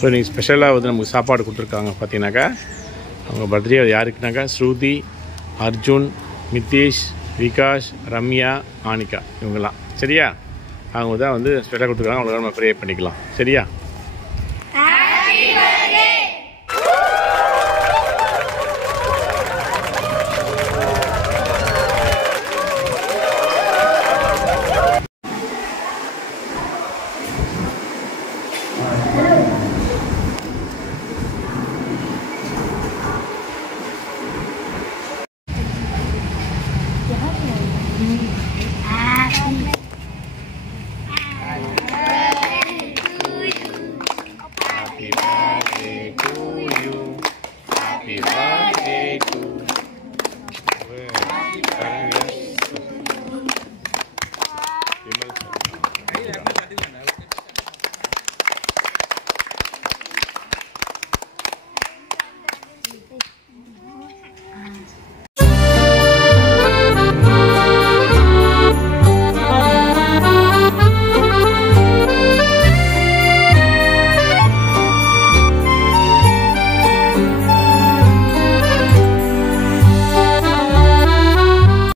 So இன்றைக்கி ஸ்பெஷலாக வந்து நமக்கு சாப்பாடு கொடுத்துருக்காங்க. பார்த்தீங்கன்னாக்கா அவங்க பர்த்டே யாருக்குனாக்கா ஸ்ருதி, அர்ஜுன், மித்தேஷ், விகாஷ், ரம்யா, ஆனிகா இவங்கெல்லாம். சரியா? அவங்க தான் வந்து ஸ்பெஷலாக கொடுத்துருக்காங்க. அவங்கள நம்ம ப்ரே பண்ணிக்கலாம். சரியா?